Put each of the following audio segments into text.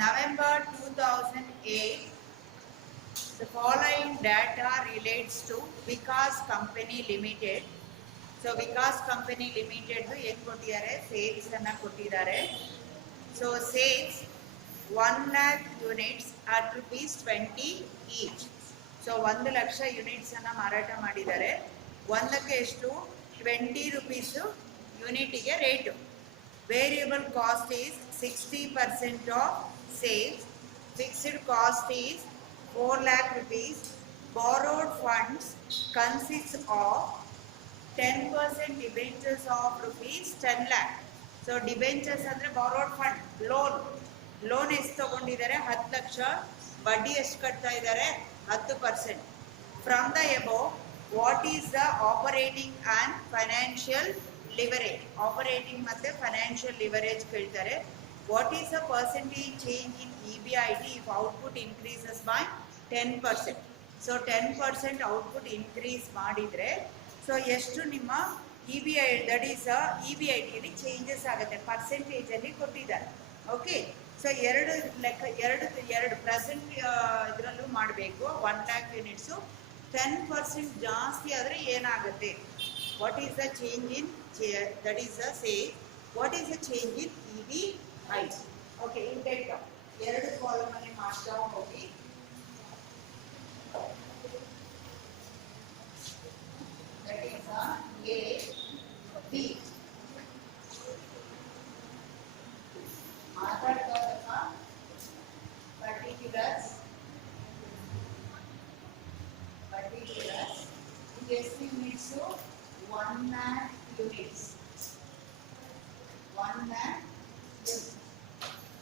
November 2008, the following data relates to Vikas Company Limited. So Vikas Company Limited ಏನು ಕೊಟ್ಟಿದ್ದಾರೆ sales ಅನ್ನ ಕೊಟ್ಟಿದ್ದಾರೆ. So sales 1 lakh units at rupees 20 each. So 1 lakh units ಅನ್ನ ಮಾರಾಟ ಮಾಡಿದ್ದಾರೆ. ಒಂದಕ್ಕೆ ಎಷ್ಟು 20 rupees ಯೂನಿಟಿಗೆ rate. Variable cost is 60% of sales. Fixed cost is 4 lakh rupees. Borrowed funds consists of 10% debentures of rupees 10 lakh. So debentures ಅಂದ್ರೆ borrowed fund, loan ಎಷ್ಟು ತಗೊಂಡಿದ್ದಾರೆ 10 ಲಕ್ಷ, ಬಡ್ಡಿ ಎಷ್ಟು ಕಟ್ತಾ ಇದ್ದಾರೆ 10%. From the above, what is the operating and financial leverage? Operating ಮತ್ತೆ financial leverage ಕೇಳ್ತಾರೆ. What is the percentage change in EBIT if output increases by 10%? So 10% output increase ಮಾಡಿದ್ರೆ ಸೊ ಎಷ್ಟು ನಿಮ್ಮ EBI, that is EBIT changes ಆಗುತ್ತೆ, percentage ಅಲ್ಲಿ ಕೊಟ್ಟಿದ್ದಾರೆ. Okay, so ಎರಡು present ಇದರಲ್ಲೂ ಮಾಡಬೇಕು. 1 lakh ಯೂನಿಟ್ಸು 10% ಜಾಸ್ತಿ ಆದರೆ ಏನಾಗುತ್ತೆ? What is the change in that is the say what is the change in EBI? Okay, intent ಎರಡು ಕಾಲಮ್ ಅಲ್ಲಿ ಮಾಡ್ತಾ ಹೋಗಿ. That is A, B. ಮಾತಾಡ್ತಾಗ particulars ಎಷ್ಟು ಯೂನಿಟ್ಸು 1 lakh units.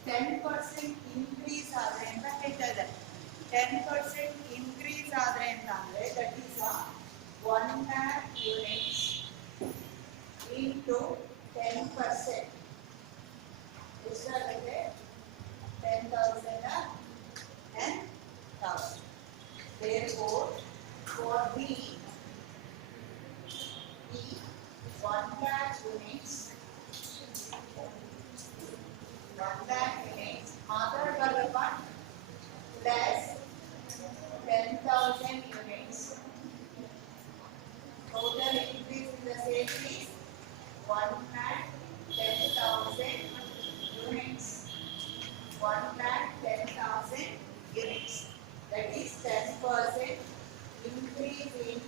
10% ಇನ್ಕ್ರೀಸ್ ಆದ್ರೆ ಅಂತ ಹೇಳ್ತಾ ಇದ್ದಾರೆ. 10% ಇನ್ಕ್ರೀಸ್ ಆದ್ರೆ ಅಂತ ಅಂದ್ರೆ that is 1 lakh units into 10%. ಎಷ್ಟಾಗುತ್ತೆ? 10,000 and 1,000. Therefore, for B, 1 lakh units, mother development plus 10,000 units. Total increase in the sales is 1,10,000 units. 1,10,000 units. That is 10% increase in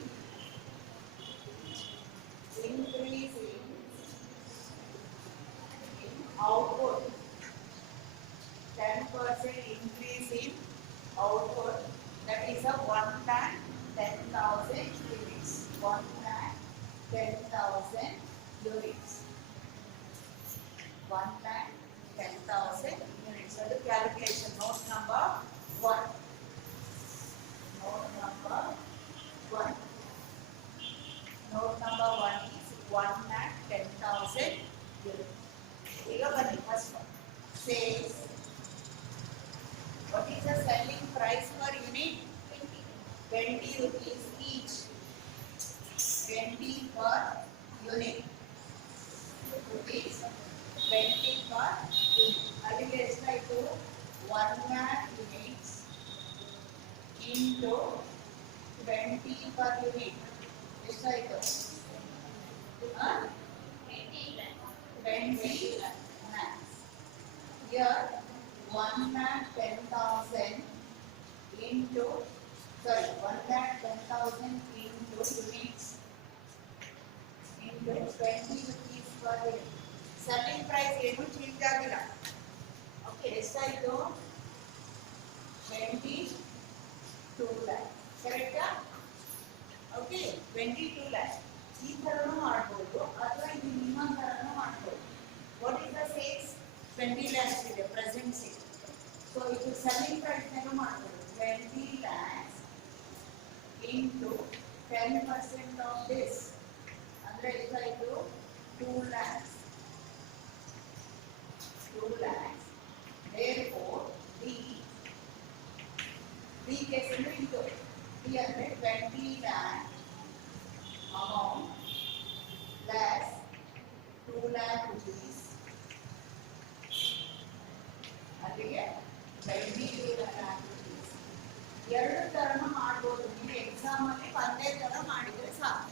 output. 10% increase in output. That is a 1,10,000 units. 1,10,000 units. 1,10,000 units. So the calculation, note number 1. Note number 1. Note number 1 is 1,10,000 units. Here one first one. Sales. What is the selling price per unit? 20 rupees each. 20 per unit. Rupees 20 per unit. Adile ಎಷ್ಟಾಯಿತು? 1 lakh units into 20 per unit. ಎಷ್ಟಾಯಿತು? 20 lakhs. Here 1,10,000 into 1,10,000 into units into 20 rupees per unit. Selling price ಏನು change ಆಗಿಲ್ಲ. Okay, ಎಷ್ಟಾಯಿತು? 22 lakh. ಕರೆಕ್ಟಾ? Okay, 22 lakh. ಈ ಥರನೂ ಮಾಡ್ಬೋದು ಅಥವಾ ಇದು ಇನ್ನೊಂದು ಥರನೂ ಮಾಡ್ಬೋದು. What is the sales? 20 lakhs ಇದೆ ಪ್ರೆಸೆಂಟ್ ಸೇಲ್. ಸೊ ಇದು ಸೆಲ್ಲಿಂಗ್ ಪ್ರೈಸ್ನಾಗೂ ಮಾಡ್ಬೋದು. 20 lakhs into 10% ಆಫ್ ದಿಸ್ ಅಂದರೆ ಎಷ್ಟಾಯಿತು? 2 lakhs. 2 lakhs. Therefore, B case ಅಂದರೆ ಇದು. B ಅಂದರೆ 20 lakh amount plus 2 lakh rupees. ಅಲ್ಲಿಗೆ 22 lakh rupees. ಎರಡು ತರನ ಮಾಡಬಹುದು. ನೀವು ಎಕ್ಸಾಮ್ ಅಲ್ಲಿ ಒಂದೇ ತರ ಮಾಡಿದ್ರೆ ಸಾಕು.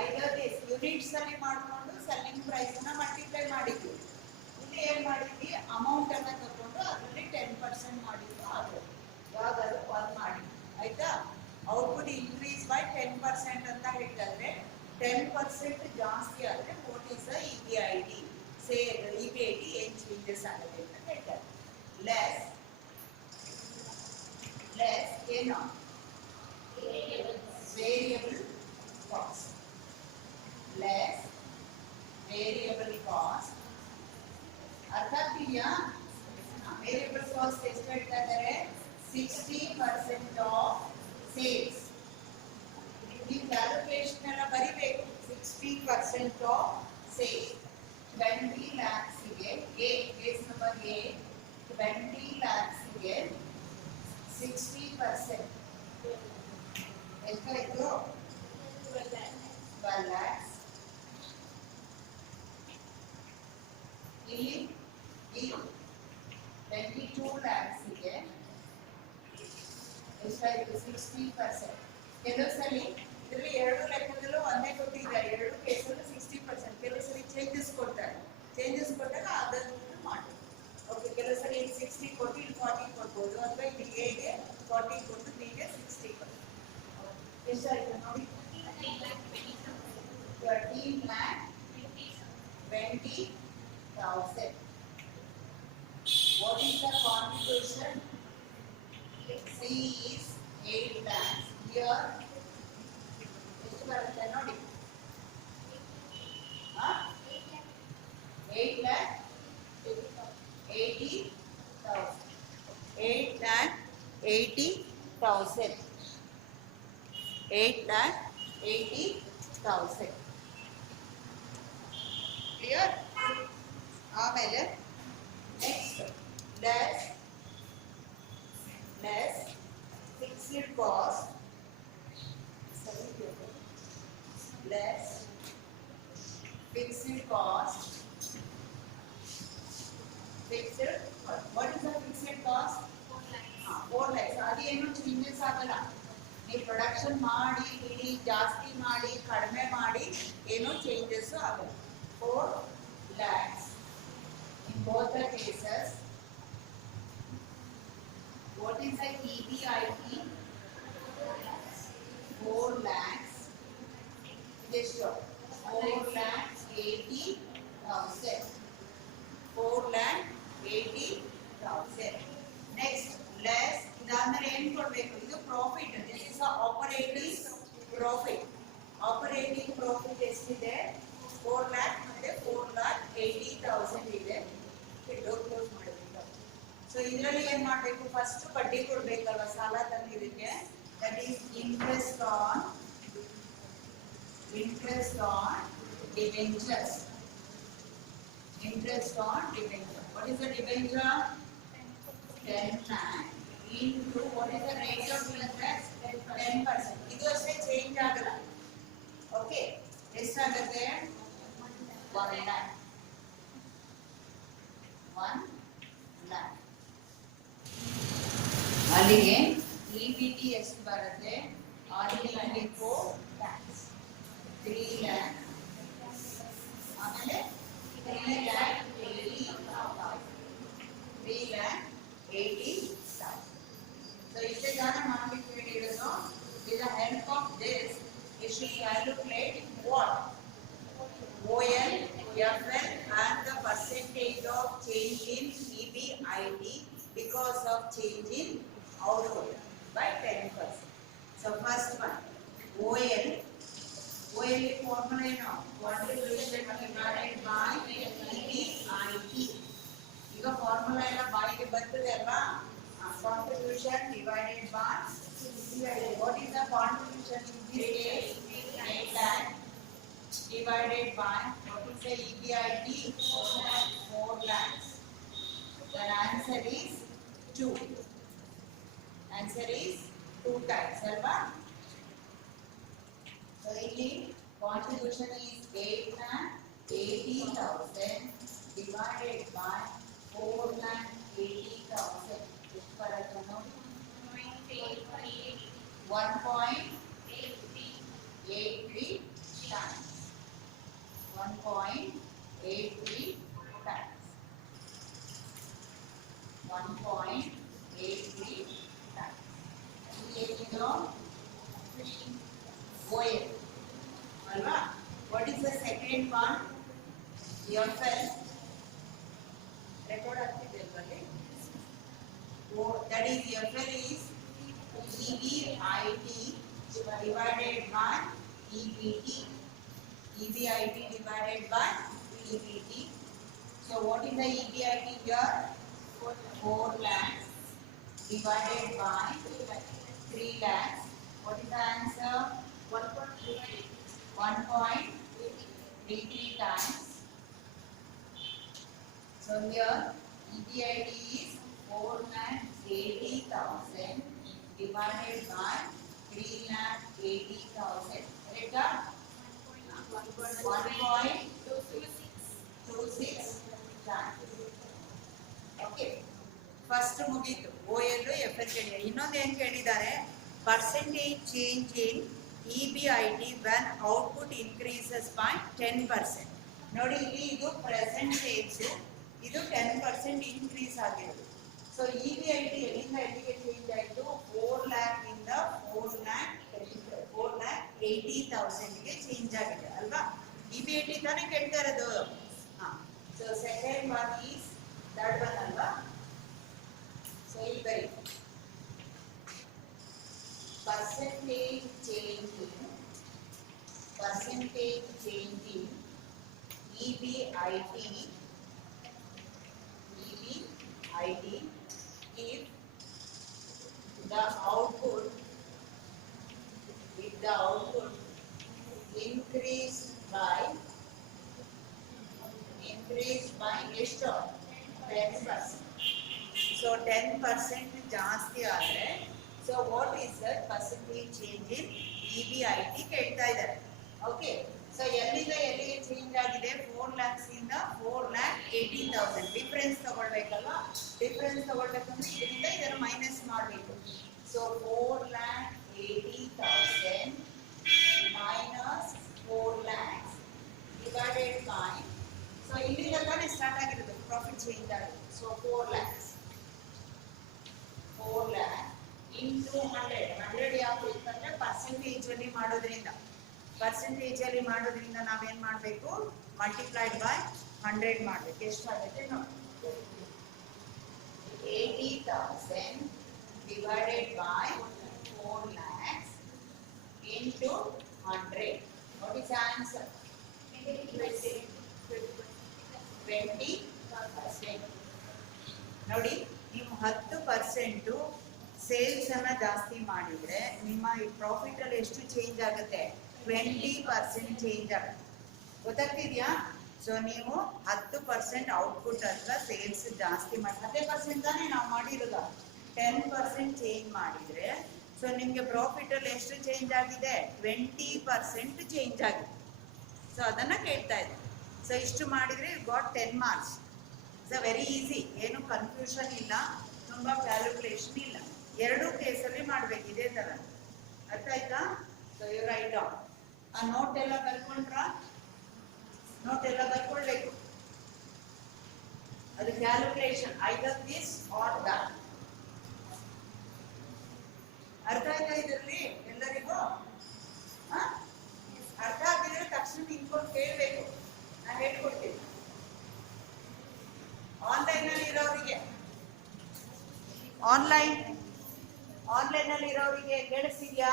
ಐದರ್ ದಿಸ್ ಯೂನಿಟ್ಸ್ ಅಲ್ಲಿ ಮಾಡಿಕೊಂಡು ಸೆಲ್ಲಿಂಗ್ ಪ್ರೈಸ್ ನ ಮಲ್ಟಿಪ್ಲೈ ಮಾಡಿದ್ವಿ. ಇಲ್ಲಿ ಏನ್ ಮಾಡಿದ್ವಿ, ಅಮೌಂಟ್ ಅನ್ನ ತಗೊಂಡು ಅದರಲ್ಲಿ 10% ಮಾಡಿದ್ರು ಆಗೋದು. ಯಾವ್ದಾದ್ರು ಒಂದು ಮಾಡಿ ಆಯ್ತಾ. ಔಟ್ಪುಟ್ ಇನ್ಕ್ರೀಸ್ ಬೈ 10% ಅಂತ ಹೇಳಿದ್ರೆ 10% ಜಾಸ್ತಿ ಆದ್ರೆ what is the EBIT, say EBIT ಏನ್ ಚೇಂಜಸ್ ಆಗುತ್ತೆ ಅಂತ ಹೇಳ್ತಾರೆ. ಲೆಸ್ ಏನು variable cost, less variable cost. ಅರ್ಥ ಆಗ್ತಿದೆಯಾ? ವೇರಿಯಬಲ್ ಕಾಸ್ಟ್ ಎಷ್ಟು ಹೇಳ್ತಾ ಇದ್ದಾರೆ? 60% ಆಫ್ ಸೇಲ್ಸ್. ಈ ಕ್ಯಾಲ್ಕುಲೇಷನ್ ಎಲ್ಲ ಬರಿಬೇಕು. 60% ಆಫ್ ಸೇಲ್ಸ್ 20 lakhs ಗೆ A case number A 20 lakhs ಗೆ 60% ಎಷ್ಟಾಯ್ತು? 12 lakhs. ಇಲ್ಲಿ 22 lakhs ಗೆ ಎಷ್ಟಾಯ್ತು? 60%. ಕೆಲವು ಸಲ ಇದರಲ್ಲಿ ಎರಡು ಲೆಕ್ಕದಲ್ಲೂ ಒಂದೇ ಕೊಟ್ಟಿದ್ದಾರೆ, ಎರಡು ಕೇಸಲ್ಲೂ 60%. ಕೆಲವು ಸಲ ಚೇಂಜಸ್ ಕೊಡ್ತಾರೆ. ಚೇಂಜಸ್ ಕೊಟ್ಟಾಗ ಅದನ್ನು ಮಾಡಿ. ಓಕೆ, ಕೆಲವು ಸಲ ಇಲ್ಲಿ 60 ಕೊಟ್ಟು ಇಲ್ಲಿ 40 ಕೊಡ್ಬೋದು, ಅಥವಾ ಇಲ್ಲಿ ಎಗೆ 40 ಕೊಟ್ಟು ಬಿಗೆ 60 ಕೊಡ್ಬೋದು. ಎಷ್ಟಾಯ್ತು ನೋಡಿ? 13,20,000. What is the contribution? C is 8 lakhs. Here ಎಷ್ಟು ಬರುತ್ತೆ ನೋಡಿ? 8 lakh 80,000. 8 lakh 80,000. 8 lakh 80,000. ಕ್ಲಿಯರ್? ಆಮೇಲೆ next less fixed cost, less fixed cost. What is the fixed cost? 4 lakhs. ಅದೇನು ಚೇಂಜಸ್ ಆಗಲ್ಲ. ನೀವು ಪ್ರೊಡಕ್ಷನ್ ಮಾಡಿ ಇಡಿ ಜಾಸ್ತಿ ಮಾಡಿ ಕಡಿಮೆ ಮಾಡಿ ಏನೋ ಚೇಂಜಸ್ ಆಗಲ್ಲ. 4 lakhs in both the cases. What is the EBIT? 4 lakhs. This one 4,80,000. 4,80,000. Next, less. ಇದಾದ್ಮೇಲೆ ಏನು ಕೊಡಬೇಕು? ಇದು profit. This is operating profit. Operating profit ಎಷ್ಟಿದೆ? 4 lakh ಮತ್ತೆ 4,80,000 ಇದೆ. ಡೋರ್ ಕ್ಲೋಸ್ ಮಾಡಬೇಕು. ಸೊ ಇದರಲ್ಲಿ ಏನು ಮಾಡಬೇಕು? ಫಸ್ಟ್ ಬಡ್ಡಿ ಕೊಡಬೇಕಲ್ವ ಸಾಲ ತಂದಿದ್ದಕ್ಕೆ. That is interest on debentures. Interest on debenture. What is the debenture? 10 lakh into what is the rate of interest? 10%. ಇದು ಅಷ್ಟೇ ಚೇಂಜ್ ಆಗಲ್ಲ. ಓಕೆ, ಎಷ್ಟಾಗುತ್ತೆ? 1 lakh. 1 lakh. ಅಲ್ಲಿಗೆ EBT ಎಷ್ಟು ಬರುತ್ತೆ? ordinary before tax 3 lakh. ಆಮೇಲೆ 3,80,000. So ಇಷ್ಟೇ ಜಾಗ ಮಾಡಲಿಕ್ಕೆ ಹೇಳಿರೋದು. With the help of this, you should calculate what? OL, FL and the percentage of change in EBIT because of change in output by 10%. So first one, OL formula ಏನು? Contribution divided by EBIT. ಈಗ formula ಎಲ್ಲ ಬಾಯಿಗೆ ಬರ್ತದೆ ಅಲ್ವಾ? Contribution divided by EBIT. What is the contribution in this case? 8 lakh divided by what is the EBIT? 4 lakhs. The answer is 2. Answer is 2 times ಅಲ್ವಾ? So ಇಲ್ಲಿ contribution is 8,80,000 divided by 4,80,000. 1.83 times. ಏನಿದು OL ಅಲ್ವಾ? What is the second one? FL record ಆಗ್ತಿದೆ ಅಲ್ಲಿ. That is FL is EBIT divided by EBT. EBIT divided by EBT. So what is the EBIT here? 4 lakhs divided by 3 lakhs. What is the answer? 1.33 times. So here EBIT is 4,80,000 divided by 3,80,000. Correct? 1.26 times. Okay. First ಮುಗೀತು. OL FL ಕೇಳಿದ್ದಾರೆ. ಇನ್ನೊಂದು ಏನು ಕೇಳಿದ್ದಾರೆ? Percentage change in EBIT when output increases by 10%. ನೋಡಿ ಇಲ್ಲಿ ಇದು percentage, ಇದು 10% increase ಆಗಿರೋದು. ಸೊ EBIT ಎಲ್ಲಿಂದ ಎಲ್ಲಿಗೆ ಚೇಂಜ್ ಆಯಿತು? 4 lakh ಇಂದ 4,80,000 ಗೆ ಚೇಂಜ್ ಆಗಿದೆ ಅಲ್ವಾ? EBIT ತಾನೇ ಕೇಳ್ತಾ ಇರೋದು. So second one is third one ಅಲ್ವಾ? ಸೊ ಇಲ್ಲಿ ಬರೀ percentage change in EBIT if the output increased by ಎಷ್ಟು? 10%. So 10% ಜಾಸ್ತಿ ಆದರೆ so what is the percentage change in EBIT ಕೇಳ್ತಾ ಇದ್ದಾರೆ. ಓಕೆ. ಸೊ ಎಲ್ಲಿಂದ ಎಲ್ಲಿಗೆ ಚೇಂಜ್ ಆಗಿದೆ? 4 lakhs ಇಂದ 4,80,000. ಡಿಫರೆನ್ಸ್ ತಗೊಳ್ಬೇಕಲ್ವಾ? ಡಿಫರೆನ್ಸ್ ತಗೊಳ್ಬೇಕಂದ್ರೆ ಇದರಿಂದ ಇದನ್ನು ಮೈನಸ್ ಮಾಡಬೇಕು. So 4,80,000 minus 4 lakhs divided by, so ಇಲ್ಲಿಂದ ತಾನೇ ಸ್ಟಾರ್ಟ್ ಆಗಿರೋದು ಪ್ರಾಫಿಟ್ ಚೇಂಜ್ ಆಗಿದೆ. ಸೊ 4 lakhs into 100 ಯಾವುದು ಅಂತಂದ್ರೆ ಪರ್ಸೆಂಟೇಜ್ ಅಲ್ಲಿ ಮಾಡೋದ್ರಿಂದ ನಾವೇನ್ ಮಾಡಬೇಕು? ಮಲ್ಟಿಪ್ಲೈಡ್ ಬೈ 100 ಮಾಡಬೇಕು. ಎಷ್ಟಾಗುತ್ತೆ ನೋಡಿ. 80,000 divided by 4 lakhs into 100. What is the answer? 20%. ನೋಡಿ, ನೀವು 10% ಸೇಲ್ಸ್ ಅನ್ನ ಜಾಸ್ತಿ ಮಾಡಿದ್ರೆ ನಿಮ್ಮ ಪ್ರಾಫಿಟ್ ಅಲ್ಲಿ ಎಷ್ಟು ಚೇಂಜ್ ಆಗುತ್ತೆ? 20% ಚೇಂಜ್ ಆಗುತ್ತೆ. ಗೊತ್ತಾಗ್ತಿದ್ಯಾ? ಸೊ ನೀವು 10% ಔಟ್ಪುಟ್ ಅಥವಾ ಸೇಲ್ಸ್ ಜಾಸ್ತಿ ಮಾಡಿ 10% ತಾನೇ ನಾವು ಮಾಡಿರೋದು. 10% ಚೇಂಜ್ ಮಾಡಿದ್ರೆ ಸೊ ನಿಮ್ಗೆ ಪ್ರಾಫಿಟ್ ಅಲ್ಲಿ ಎಷ್ಟು ಚೇಂಜ್ ಆಗಿದೆ? 20% ಚೇಂಜ್ ಆಗಿದೆ. ಸೊ ಅದನ್ನ ಕೇಳ್ತಾ ಇದೆ. ಸೊ ಇಷ್ಟು ಮಾಡಿದ್ರೆ you got 10 marks. So very easy, ಏನು ಕನ್ಫ್ಯೂಷನ್ ಇಲ್ಲ, ತುಂಬಾ ಕ್ಯಾಲ್ಕುಲೇಷನ್ ಇಲ್ಲ. ಎರಡು ಕೇಸಲ್ಲಿ ಮಾಡ್ಬೇಕು ಇದೇ ತರ. ಅರ್ಥ ಆಯ್ತಾ? So you write down. ಆ ನೋಟ್ ಎಲ್ಲ ಬರ್ಕೊಂಡ್ರಾ? ನೋಟ್ ಎಲ್ಲ ಬರ್ಕೊಳ್ಬೇಕು. ಅದು calculation either this or that. ಅರ್ಥ ಆಯ್ತಾ ಇದರಲ್ಲಿ ಎಲ್ಲರಿಗೂ? ಅರ್ಥ ಆಗಿದ್ರೆ ತಕ್ಷಣ ನಿಂತ್ಕೊಂಡು ಕೇಳಬೇಕು, ನಾನು ಹೇಳ್ಕೊಡ್ತೀನಿ. ಆನ್ಲೈನ್ ಅಲ್ಲಿ ಇರೋರಿಗೆ ಕೇಳಿಸಿದ್ಯಾ?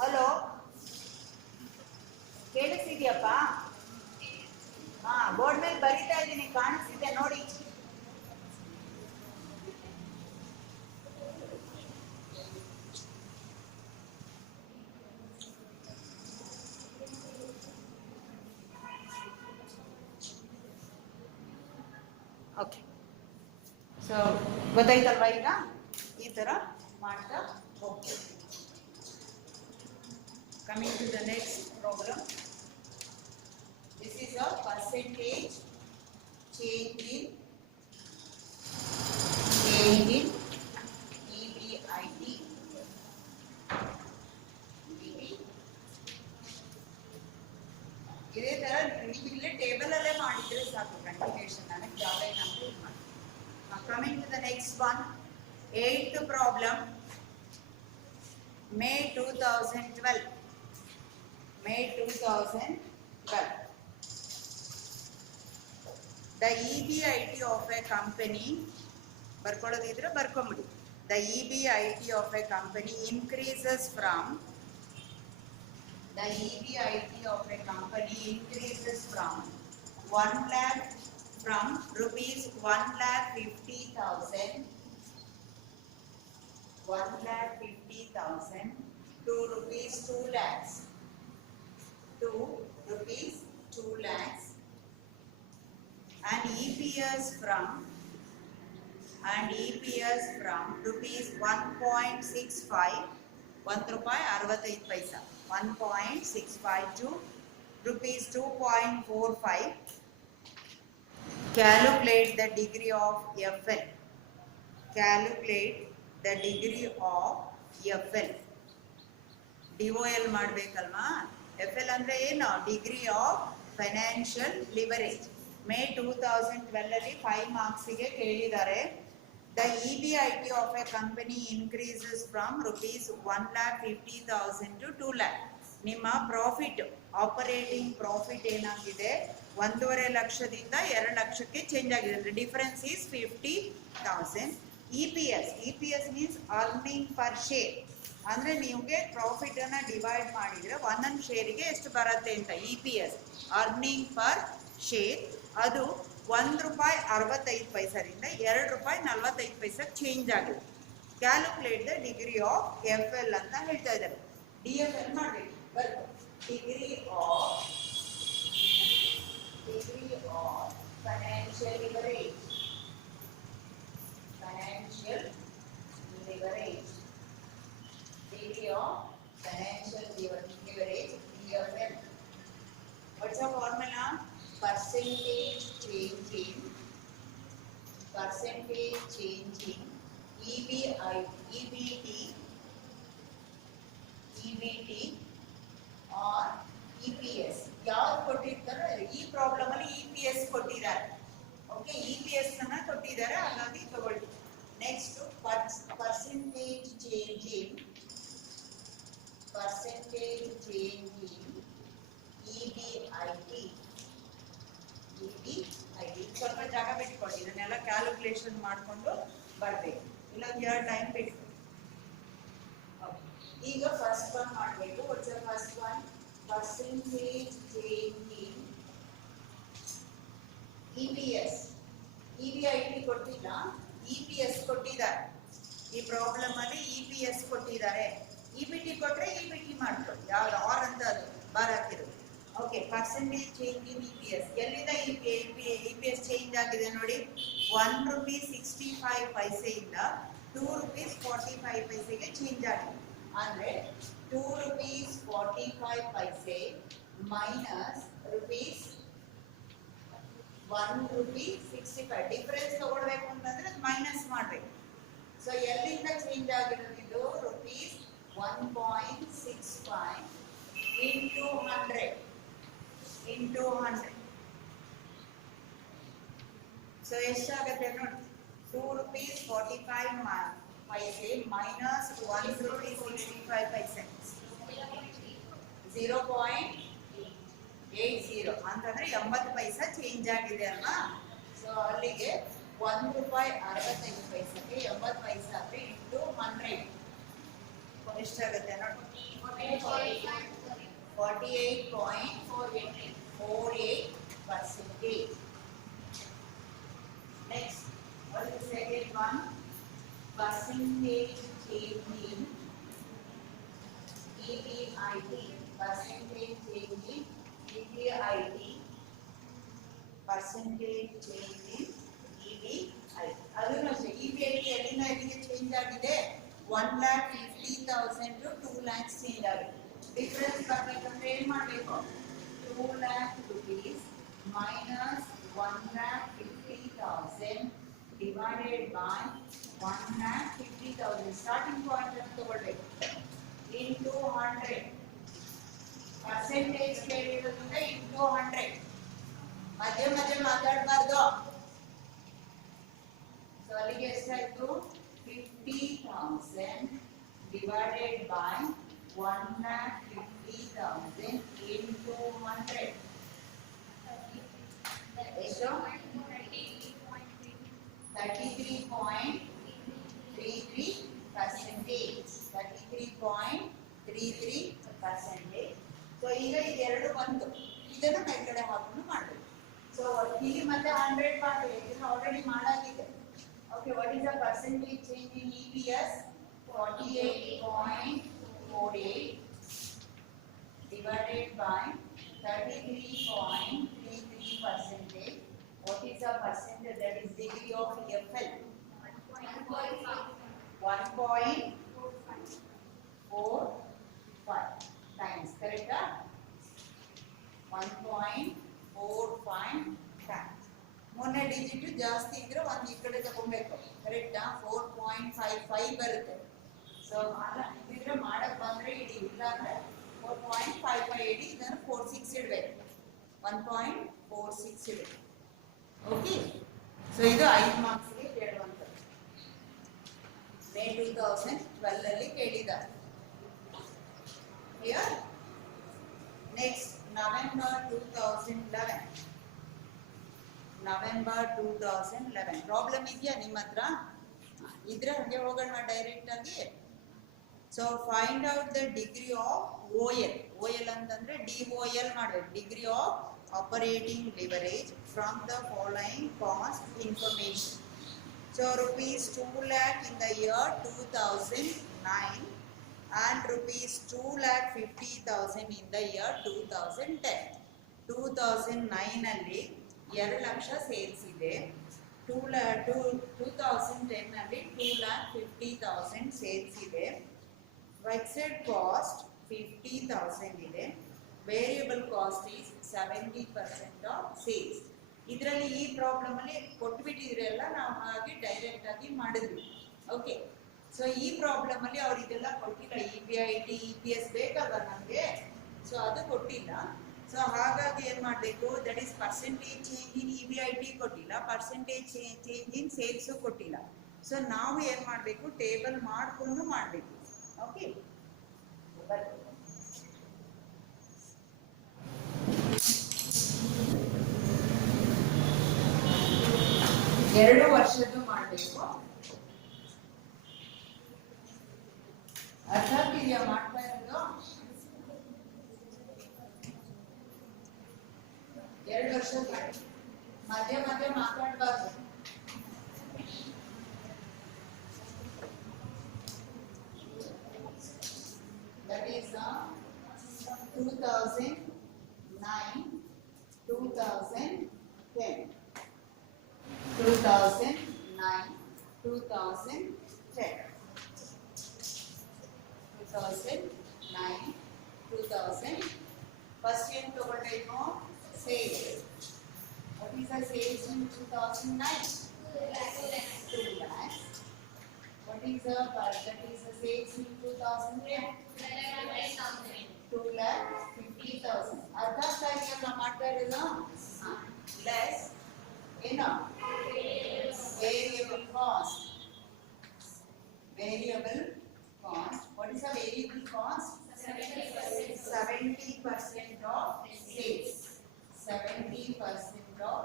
ಹಲೋ, ಕೇಳಿಸಿದ್ಯಪ್ಪ? ಬೋರ್ಡ್ ಮೇಲೆ ಬರೀತಾ ಇದ್ದೀನಿ, ಕಾಣಿಸ್ತಿದೆ ನೋಡಿ. ಓಕೆ. ಸೊ ಗೊತ್ತಾಯ್ತಲ್ವಾ? ಈಗ ಈ ತರ ಮಾಡ್ತಾ ಹೋಗ್ತೀವಿ. Coming to the next problem. This is a percentage change in EBIT. ಇದೇ ತರ ನೀವು ಇಲ್ಲೇ ಟೇಬಲ್ ಅಲ್ಲೇ ಮಾಡಿದ್ರೆ ಸಾಕು. ಕಂಟಿನ್ಯೂಷನ್ ನನಗೆ ಜಾಬ್ ಕಂಪ್ಲೀಟ್ ಮಾಡಿ. Coming to the next one. Eighth problem. May 2012. May 2012. The EBIT of a company, the EBIT of a company increases from rupees 1,50,000 to rupees 2 lakhs. To rupees 2 lakhs. And EPS from rupees 1.65, 1 ರೂಪಾಯಿ 65 ಪೈಸಾ, 1.65 to rupees 2.45. Calculate the degree of FL. Calculate the degree of FL. DOL ಮಾಡಬೇಕಲ್ವಾ? FL ಅಂದ್ರೆ ಏನು? Degree of financial leverage. May 2012 ಅಲ್ಲಿ 5 marks ಗೆ ಕೇಳಿದ್ದಾರೆ. The EBIT of a company increases from rupees 1,50,000 to 2 lakh. ನಿಮ್ಮ profit, operating profit ಏನಾಗಿದೆ? 1.5 ಲಕ್ಷದಿಂದ 2 ಲಕ್ಷಕ್ಕೆ change ಆಗಿದೆ. Difference is 50,000. EPS means earning per share. ಅಂದ್ರೆ ನಿಮಗೆ ಪ್ರಾಫಿಟ್ ಅನ್ನ ಡಿವೈಡ್ ಮಾಡಿದ್ರೆ ಒಂದೊಂದು ಶೇರಿಗೆ ಎಷ್ಟು ಬರುತ್ತೆ ಅಂತ. EPS ಅರ್ನಿಂಗ್ ಪರ್ ಶೇರ್ ಅದು 1 ರೂಪಾಯಿ 65 ಪೈಸಾದಿಂದ 2 ರೂಪಾಯಿ 45 ಪೈಸಾ ಚೇಂಜ್ ಆಗಿದೆ. Calculate the degree of FL ಅಂತ ಹೇಳ್ತಾ ಇದ್ದಾರೆ. DFL ಮಾಡಬೇಕು. Degree of financial leverage. Degree of financial leverage, DFL. What's the formula? Percentage change in EBT or EPS. ಯಾರು ಕೊಟ್ಟಿರ್ತಾರೆ ಈ ಪ್ರಾಬ್ಲಮ್ ಅಲ್ಲಿ EPS ಕೊಟ್ಟಿದ್ದಾರೆ. ಓಕೆ, EPS ಅನ್ನ ಕೊಟ್ಟಿದ್ದಾರೆ, ಹಾಗಾಗಿ ತಗೊಳ್ಳಿ. Next percentage change in EBIT. ಸ್ವಲ್ಪ ಜಾಗ ಬಿಟ್ಕೊಳ್ಳಿ, ಇದನ್ನೆಲ್ಲ ಕ್ಯಾಲ್ಕುಲೇಷನ್ ಮಾಡಿಕೊಂಡು ಬರಬೇಕು, ಇಲ್ಲ ಟೈಮ್ ಬೇಕು. ಈಗ ಫಸ್ಟ್ ಒನ್ ಮಾಡಬೇಕು. First one percentage change in EPS. EBIT ಕೊಟ್ಟಿಲ್ಲ, EPS ಕೊಟ್ಟಿದ್ದಾರೆ. ಈ ಪ್ರಾಬ್ಲಮ್ ಅಲ್ಲಿ EPS ಕೊಟ್ಟಿದ್ದಾರೆ. EBT ಕೊಟ್ರೆ EBT ಮಾಡ್ಕೊಳ್ಳಿ, ಯಾವ್ದು ಆರ್ ಅಂತ ಅದು ಬಾರ್ ಹಾಕಿರೋದು. Okay, percentage change in EPS. ಎಲ್ಲಿಂದ EPS ಚೇಂಜ್ ಆಗಿದೆ ನೋಡಿ? 1 ರೂಪೀಸ್ 65 ಪೈಸೆಯಿಂದ 2 ರೂಪೀಸ್ 45 ಪೈಸೆಗೆ ಚೇಂಜ್ ಆಗಿದೆ. ಅಂದ್ರೆ 2 ರೂಪೀಸ್ 45 ಪೈಸೆ ಮೈನಸ್ ರೂಪೀಸ್ 1 ರೂಪೀಸ್ 65. ಡಿಫರೆನ್ಸ್ ತಗೊಳ್ಬೇಕು ಅಂತಂದ್ರೆ ಮೈನಸ್ ಮಾಡಬೇಕು. ಸೊ ಎಲ್ಲಿಂದ ಚೇಂಜ್ ಆಗಿರೋದು? ಇದು ರೂಪೀಸ್ 1.65 into 100. ಸೊ ಎಷ್ಟಾಗುತ್ತೆ ನೋಡಿ? 2 ರೂಪೀಸ್ 45 ಪೈಸೆ ಮೈನಸ್ 1 ರೂಪೀಸ್ 65 ಪೈಸೆ, 0.80 ಅಂತಂದ್ರೆ 80 ಪೈಸಾ ಚೇಂಜ್ ಆಗಿದೆ ಅಲ್ವಾ? ಸೊ ಅಲ್ಲಿಗೆ 1 ರೂಪಾಯಿ 65 ಪೈಸೆಗೆ 80 ಪೈಸಾ ಅಂದ್ರೆ ಇಂಟು 100 ಎಷ್ಟಾಗುತ್ತೆ ನೋಡಿ? 48.48%. Next, what is the second one? Percentage change in EBIT. Percentage change in EBIT. Percentage change in EBIT. ಅದನ್ನು ಅಷ್ಟೇ, EBIT ಎಲ್ಲಿಂದ ಎಲ್ಲಿಗೆ ಚೇಂಜ್ ಆಗಿದೆ? 1,50,000 to 2 lakhs ಚೇಂಜ್ ಆಗಿದೆ. ಡಿಫರೆನ್ಸ್ ಬರಬೇಕಂದ್ರೆ ಏನು ಮಾಡಬೇಕು? 2 lakh rupees minus 1,50,000 divided by 1,50,000. Starting point ಅಂತ ತಗೊಳ್ಬೇಕು. ಇಂಟು 100. ಪರ್ಸೆಂಟೇಜ್ ಕೇಳಿರೋದ್ರಿಂದ ಇಂಟು 100. ಮಧ್ಯೆ ಮಾತಾಡಬಾರ್ದು. ಸೊ ಅಲ್ಲಿ ಅಲ್ಲಿಗೆ ಎಷ್ಟಾಯ್ತು 50,000 divided by 1,50,000 into 100 ಎಷ್ಟು 33.33%. ಸೊ ಈಗ ಇದೆರಡು ಬಂತು, ಇದನ್ನು ಮೇಲ್ಗಡೆ ಹಾಕೊಂಡು ಮಾಡಬೇಕು. ಸೊ ಇಲ್ಲಿ ಮತ್ತೆ 100 ಮಾಡಬೇಕು, ಇದನ್ನು ಆಲ್ರೆಡಿ ಮಾಡಾಗಿದೆ. Okay, what is the percentage change in EPS? 48.48 divided by 33.33%. What is the percentage, that is degree of FL? 1.45 times, correct? 1.45 times. ಮೊನ್ನೆ ಡಿಜಿಟ್ ಜಾಸ್ತಿ ಇದ್ರೆ ಒಂದು ಈ ಕಡೆ ತಗೊಬೇಕು, ಕರೆಕ್ಟಾ? 4.55 ಬರುತ್ತೆ. ಸೊ ಇದ್ರೆ ಮಾಡಕ್ ಬಂದ್ರೆ ಇಡಿ, ಇಲ್ಲ ಅಂದ್ರೆ 4.55 ಇಡಿ, ಇದನ್ನು 46 ಇಡಬೇಕು, 1.46 ಇಡಬೇಕು. ಓಕೆ, ಸೊ ಇದು 5 ಮಾರ್ಕ್ಸ್ಗೆ ಕೇಳುವಂಥದ್ದು. ಮೇ 2012 ಅಲ್ಲಿ ಕೇಳಿದ್ದಾರೆ. ಕ್ಲಿಯರ್? ನೆಕ್ಸ್ಟ್ ನವೆಂಬರ್ 2011 ಪ್ರಾಬ್ಲಮ್ ಇದೆಯಾ ನಿಮ್ಮ ಹತ್ರ? ಇದ್ರೆ ಹಂಗೆ ಹೋಗೋಣ ಡೈರೆಕ್ಟ್ ಆಗಿ. So find out the degree of OL ಅಂತಂದ್ರೆ DOL ಮಾಡಬೇಕು, degree of operating leverage from the following cost information. So rupees 2 lakh in the year 2009 and rupees 2,50,000 in the year 2010. 2009 ಅಲ್ಲಿ 2 ಲಕ್ಷ ಸೇಲ್ಸ್ ಇದೆ, 2010 ಅಲ್ಲಿ 2,50,000 ಸೇಲ್ಸ್ ಇದೆ. Fixed cost 50,000 ಇದೆ, variable cost is 70% of sales. ಇದರಲ್ಲಿ ಈ problem ಅಲ್ಲಿ ಕೊಟ್ಬಿಟ್ಟಿದ್ರಲ್ಲ, ನಾವು ಹಾಗೆ ಡೈರೆಕ್ಟ್ ಆಗಿ ಮಾಡಿದ್ವಿ. ಓಕೆ, ಸೊ ಈ ಪ್ರಾಬ್ಲಮ್ ಅಲ್ಲಿ ಅವ್ರು ಇದೆಲ್ಲ ಕೊಟ್ಟಿಲ್ಲ, EBIT EPS ಬೇಕಲ್ವ ನಮಗೆ, ಸೊ ಅದು ಕೊಟ್ಟಿಲ್ಲ. ಸೊ ಹಾಗಾಗಿ ಏನ್ ಮಾಡಬೇಕು, that is percentage change in EBIT ಕೊಟ್ಟಿಲ್ಲ, ಪರ್ಸೆಂಟೇಜ್ ಚೇಂಜ್ ಇನ್ ಸೇಲ್ಸ್ ಕೊಟ್ಟಿಲ್ಲ. ಸೊ ನಾವು ಏನ್ ಮಾಡಬೇಕು, ಟೇಬಲ್ ಮಾಡಿಕೊಂಡು ಮಾಡಬೇಕು. ಓಕೆ, 2 ವರ್ಷದ್ದು ಮಾಡಬೇಕು. ಅರ್ಥ ಆಗ್ತಿದೆಯಾ ಮಾಡ್ತಾ ಇರೋದು? 2 ವರ್ಷದ ಮಧ್ಯೆ ಮಧ್ಯೆ ಮಾತಾಡಬಾರ್ದು. That is 2009, 2010. 2009, 2010. 2009, 2000. First ಏನು ತಗೊಳ್ಬೇಕು? Sales. What is the sales in 2009? 2 lakhs. What is the sales in 2010? 2,50,000. ಅರ್ಥ ಆಗ್ತಾ ಇದೆಯಲ್ಲ ಮಾಡ್ತಾ ಇರೋದು? ಲೆಸ್ ಏನು? Variable cost. What is the variable cost? 70% of sales. 70% of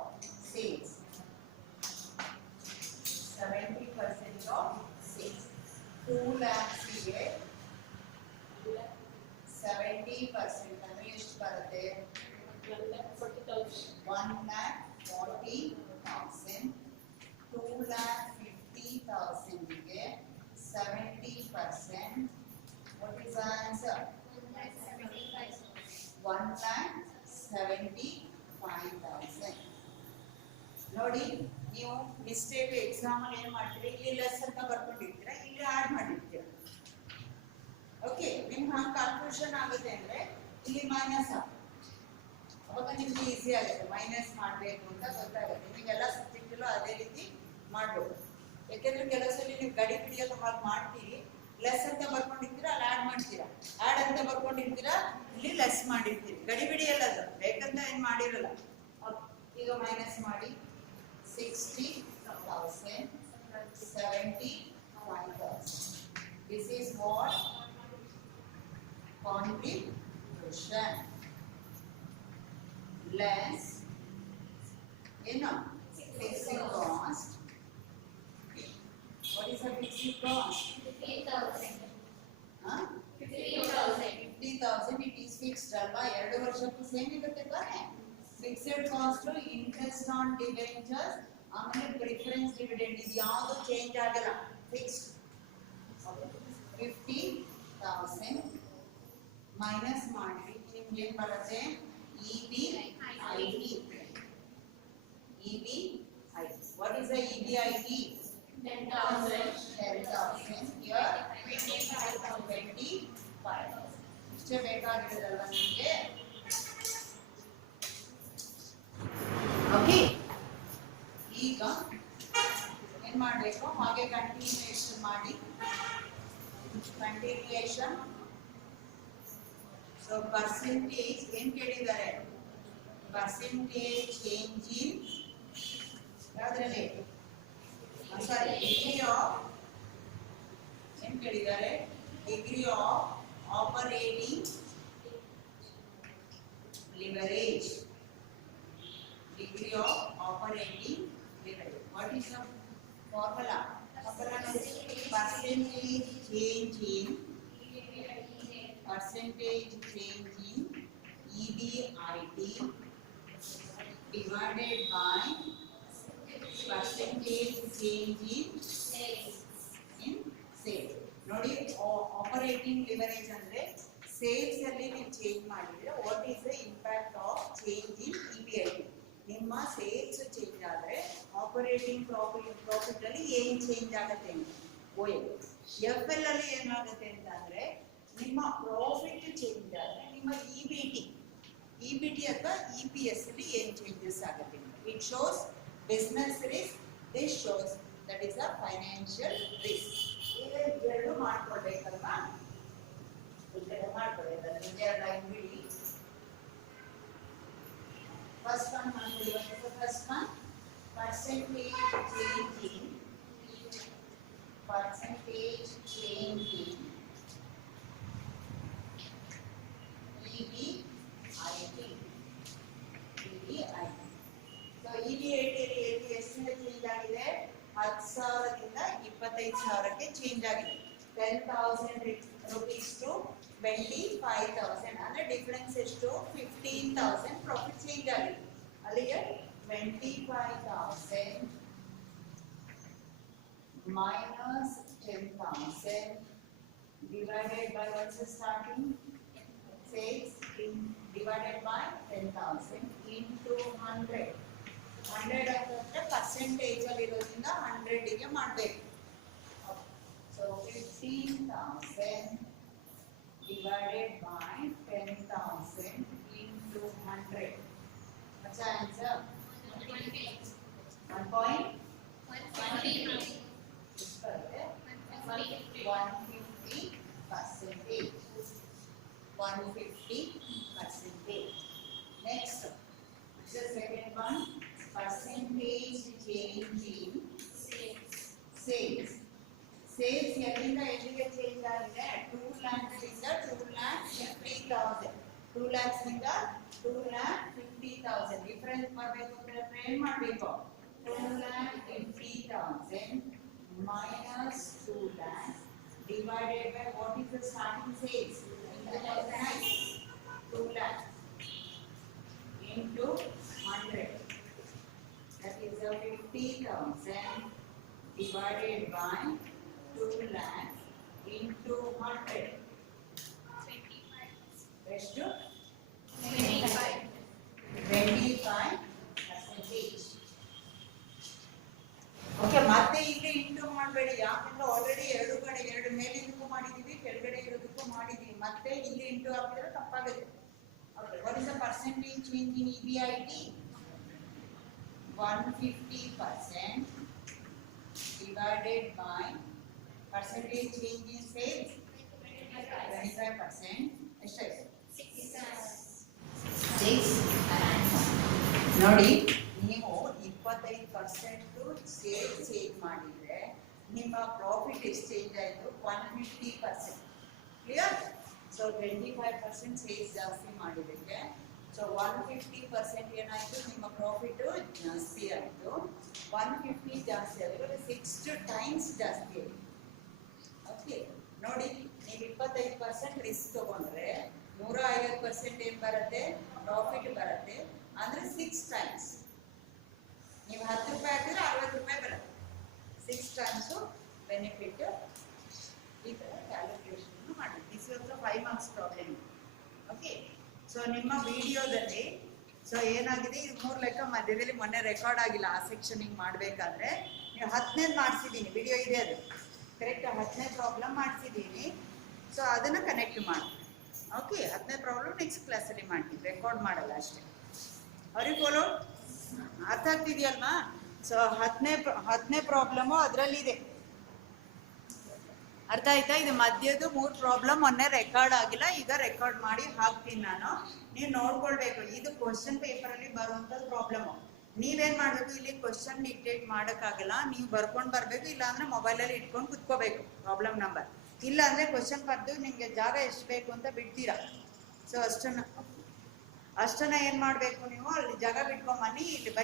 sales. 70% of sales. 2 lakhs ಇದೆ, 70% ಅಂದ್ರೆ ಎಷ್ಟು ಬರುತ್ತೆ? 1,40,000. 2,50,000 ಗೆ 70%. What is the answer? 1,75,000. ನೋಡಿ, ನೀವು ಮಿಸ್ಟೇಕ್ ಎಕ್ಸಾಮ್ ಅಲ್ಲಿ ಏನ್ ಮಾಡ್ತೀರಿ, ಇಲ್ಲಿ ಲೆಸ್ ಅಂತ ಬರ್ಕೊಂಡಿರ್ತೀರಾ, ಇಲ್ಲಿ ಆಡ್ ಮಾಡಿರ್ತೀರಾ. ಓಕೆ, ನಿಮ್ಗೆ ಹಂಗೆ ಕನ್ಫ್ಯೂಷನ್ ಆಗುತ್ತೆ ಅಂದ್ರೆ ಇಲ್ಲಿ ಮೈನಸ್ ಆಗುತ್ತೆ, ಅವಾಗ ನಿಮ್ಗೆ ಈಸಿ ಆಗುತ್ತೆ. ಮೈನಸ್ ಮಾಡಬೇಕು ಅಂತ ಗೊತ್ತಾಗುತ್ತೆ. ನಿಮಗೆಲ್ಲ ಸಬ್ಜೆಕ್ಟಲ್ಲೂ ಅದೇ ರೀತಿ ಮಾಡ್ಬೋದು. ಯಾಕೆಂದ್ರೆ ಕೆಲವು ಸಲ ನೀವು ಗಡಿ ಬಿಡಿಯೋದು ಹಾಗೆ ಮಾಡ್ತೀರಿ, ಲೆಸ್ ಅಂತ ಬರ್ಕೊಂಡಿರ್ತೀರಾ, ಅಲ್ಲಿ ಆಡ್ ಮಾಡ್ತೀರಾ, ಆಡ್ ಅಂತ ಬರ್ಕೊಂಡಿರ್ತೀರಾ, ಇಲ್ಲಿ ಲೆಸ್ ಮಾಡಿರ್ತೀರಿ. ಗಡಿ ಬಿಡಿಯಲ್ಲ, ಅದು ಬೇಕಂತ ಏನು ಮಾಡಿರಲ್ಲ. ಈಗ ಮೈನಸ್ ಮಾಡಿ 60,000, is the fixed cost? 50,000. Huh? 50,000. 50,000 it is fixed ಅಲ್ವಾ 2 ವರ್ಷಕ್ಕೂ ಸೇಮ್ ಇರುತ್ತೆ ತಾನೆ fixed cost interest on debentures ಆಮೇಲೆ ಪ್ರಿಫರೆನ್ಸ್ ಡಿವಿಡೆಂಡ್ ಇದು ಯಾವುದು ಚೇಂಜ್ ಆಗಲ್ಲ ಫಿಕ್ಸ್ಡ್ 50,000 ಮೈನಸ್ ಮಾಡಿ ನಿಮ್ಗೆ ಏನು ಬರುತ್ತೆ EBIT. What is the EBIT? 10,000. 10,000 here 25,000 ಇಷ್ಟೇ ಬೇಕಾಗಿರೋದಲ್ವಾ ನಿಮಗೆ ಓಕೆ ಈಗ ಏನ್ ಮಾಡಬೇಕು ಹಾಗೆ ಕಂಟಿನ್ಯೂಯೇಷನ್ ಮಾಡಿ ಕಂಟಿನ್ಯೂಯೇಷನ್ ಸೊ ಪರ್ಸೆಂಟೇಜ್ ಏನ್ ಕೇಳಿದ್ದಾರೆ ಪರ್ಸೆಂಟೇಜ್ ಚೇಂಜ್ ಇನ್ ಯಾವ್ದ್ರಲ್ಲಿ ಸಾರಿ ಡಿಗ್ರಿ ಆಫ್ ಏನ್ ಕೇಳಿದ್ದಾರೆ degree of operating leverage. Degree of operating leverage. What is the formula? Percentage change in EBIT divided by percentage change in sales. ನೋಡಿ ಆಪರೇಟಿಂಗ್ ಲಿವರೇಜ್ ಅಂದ್ರೆ sales ಅಲ್ಲಿ ನೀವು change ಮಾಡಿದ್ರೆ what is the impact of change in EBIT. ನಿಮ್ಮ sales change ಆದ್ರೆ operating profit ಅಲ್ಲಿ ಏನ್ change ಆಗುತ್ತೆ OL. FL ಅಲ್ಲಿ ಏನಾಗುತ್ತೆ ಅಂತಂದ್ರೆ ನಿಮ್ಮ ಪ್ರಾಫಿಟ್ ಚೇಂಜ್ ಆದ್ರೆ ನಿಮ್ಮ EBT ಅಥವಾ EPS ಅಲ್ಲಿ ಏನ್ ಚೇಂಜಸ್ ಆಗುತ್ತೆ. It shows business risk, this shows that is a financial risk. ಎರಡು ಮಾಡ್ಕೊಳ್ಬೇಕಲ್ವಾ ಮಾಡ್ಕೊಳ್ಳಿ ಲೈನ್ ಬಿಡಿ. ಫಸ್ಟ್ ಒನ್ ಮಾಡ್ಕೊಳ್ಳಿ. First one percentage change in EBIT. So EBIT ಅಲ್ಲಿ ಎಷ್ಟಿಂದ ಚೇಂಜ್ ಆಗಿದೆ 10,000ದಿಂದ 25,000ಕ್ಕೆ ಚೇಂಜ್ ಆಗಿದೆ. 10,000 rupees to 25,000 ಅಂದ್ರೆ ಡಿಫರೆನ್ಸ್ ಎಷ್ಟು 15,000 ಪ್ರಾಫಿಟ್ ಚೇಂಜ್ ಆಗಿದೆ. ಅಲ್ಲಿಗೆ 25,000 minus 10,000 divided by what's the starting sales divided by 10,000 into 100. 100 ಅಂದ್ರೆ ಪರ್ಸೆಂಟೇಜ್ ಅಲ್ಲಿ ಇರೋದ್ರಿಂದ 100 ಗೆ ಮಾಡಬೇಕು. So 15,000 divided by 10,000 into 100. What's the answer? 1.150 percentage. 150%. Next, the second one, percentage change in sales. Sales ಎಲ್ಲಿಂದ ಎಲ್ಲಿಗೆ ಚೇಂಜ್ ಆಗಿದೆ 2 lakhs ಇಂದ 2,50,000. 2 lakhs ಇಂದ 2,50,000 ಡಿಫರೆನ್ಸ್ ಮಾಡಬೇಕು ಅಂದ್ರೆ ಏನು ಮಾಡಬೇಕು 2,50,000 minus 2 lakhs divided by what is the starting sales 2 lakhs into 100. That is the 50,000 divided by 2 lakhs into 100. 25. ಎಷ್ಟು 25%. ಓಕೆ, ಮತ್ತೆ ಇಲ್ಲಿ ಇಂಟು ಮಾಡಬೇಡಿ, ಯಾಕಂದ್ರೆ ಆಲ್ರೆಡಿ ಎರಡು ಕಡೆ ಎರಡು ಮೇಲಿಂದಕ್ಕೂ ಮಾಡಿದೀವಿ ಕೆಳಗಡೆ ಇರೋದಕ್ಕೂ ಮಾಡಿದೀವಿ. ಮತ್ತೆ ಇಲ್ಲಿ ಇಂಟು ಹಾಕಿದ್ರೆ ತಪ್ಪಾಗುತ್ತೆ. What is the percentage change in EBIT? 150% divided by percentage change in sales 25%. ಎಷ್ಟಾಯ್ತು 6. ನೋಡಿ, ನೀವು 25% ಸೇಲ್ಸ್ ಚೇಂಜ್ ಮಾಡಿದ್ರೆ ನಿಮ್ಮ ಪ್ರಾಫಿಟ್ ಎಷ್ಟು ಚೇಂಜ್ ಆಯಿತು 150%. ಕ್ಲಿಯರ್? ಸೊ 25% ಸೇಲ್ಸ್ ಜಾಸ್ತಿ ಮಾಡಿದ್ದಕ್ಕೆ ಸೊ 150% ಏನಾಯಿತು ನಿಮ್ಮ ಪ್ರಾಫಿಟ್ ಜಾಸ್ತಿ ಆಯಿತು. 150 ಜಾಸ್ತಿ ಆದ್ರೆ 6 ಟೈಮ್ಸ್ ಜಾಸ್ತಿ ಆಗಿದೆ. ಓಕೆ ನೋಡಿ, ನೀವು 25% ರಿಸ್ಕ್ ತಗೊಂಡ್ರೆ 150% ಏನ್ ಬರುತ್ತೆ, ಪ್ರಾಫಿಟ್ ಬರುತ್ತೆ. ಅಂದ್ರೆ 6 ಟೈಮ್ಸ್. ನೀವು 10 ರೂಪಾಯಿ ಹಾಕಿದ್ರೆ 60 ರೂಪಾಯಿ ಬರುತ್ತೆ. 6 ಟೈಮ್ಸ್ ಬೆನಿಫಿಟ್. ಈ ತರ ಕ್ಯಾಲ್ಕುಲೇಷನ್ ಮಾಡಿ. This is also 5 marks problem. Okay, so ನಿಮ್ಮ ವಿಡಿಯೋದಲ್ಲಿ ಸೊ ಏನಾಗಿದೆ, ಇದು 3 ಲೆಕ್ಕ ಮಧ್ಯದಲ್ಲಿ ಮೊನ್ನೆ ರೆಕಾರ್ಡ್ ಆಗಿಲ್ಲ. ಆ ಸೆಕ್ಷನ್ ಹಿಂಗೆ ಮಾಡಬೇಕಾದ್ರೆ ನೀವು 10ನೇದು ಮಾಡಿಸಿದ್ದೀನಿ, ವಿಡಿಯೋ ಇದೆ ಅದು ಕರೆಕ್ಟ್. 10ನೇ ಪ್ರಾಬ್ಲಮ್ ಮಾಡಿಸಿದ್ದೀನಿ. ಸೊ ಅದನ್ನು ಕನೆಕ್ಟ್ ಮಾಡಿ. ಓಕೆ, 10ನೇ ಪ್ರಾಬ್ಲಮ್ ನೆಕ್ಸ್ಟ್ ಕ್ಲಾಸಲ್ಲಿ ಮಾಡ್ತೀವಿ, ರೆಕಾರ್ಡ್ ಮಾಡಲ್ಲ ಅಷ್ಟೇ. ಅವ್ರಿಗೆ ಫಾಲೋ ಅರ್ಥ ಆಗ್ತಿದೆಯಲ್ವಾ? So 10ನೇ problem ಅದರಲ್ಲಿದೆ. ಅರ್ಥ ಆಯ್ತಾ? ಇದು ಮಧ್ಯದ್ದು 3 ಪ್ರಾಬ್ಲಮ್ ಮೊನ್ನೆ ರೆಕಾರ್ಡ್ ಆಗಿಲ್ಲ, ಈಗ ರೆಕಾರ್ಡ್ ಮಾಡಿ ಹಾಕ್ತೀನಿ ನಾನು. ನೀವು ನೋಡ್ಕೊಳ್ಬೇಕು. ಇದು ಕ್ವಶನ್ ಪೇಪರ್ ಅಲ್ಲಿ ಬರುವಂತ ಪ್ರಾಬ್ಲಮ್. ನೀವೇನ್ ಮಾಡ್ಬೇಕು, ಇಲ್ಲಿ ಕ್ವಶನ್ ಡಿಕ್ಟೇಟ್ ಮಾಡಕ್ಕಾಗಲ್ಲ, ನೀವು ಬರ್ಕೊಂಡು ಬರ್ಬೇಕು. ಇಲ್ಲ ಅಂದ್ರೆ ಮೊಬೈಲ್ ಅಲ್ಲಿ ಇಟ್ಕೊಂಡು ಕುತ್ಕೋಬೇಕು ಪ್ರಾಬ್ಲಮ್ ನಂಬರ್. ಇಲ್ಲ ಅಂದ್ರೆ ಕ್ವಶನ್ ಬರ್ದು ನಿಮ್ಗೆ ಜಾಗ ಎಷ್ಟು ಬೇಕು ಅಂತ ಬಿಡ್ತೀರಾ. ಸೊ ಅಷ್ಟನ್ನ ಏನ್ ಮಾಡ್ಬೇಕು, ನೀವು ಅಲ್ಲಿ ಜಾಗ ಬಿಟ್ಕೊಂಡ್ ಬನ್ನಿ. ಇಲ್ಲಿ ಬರೀ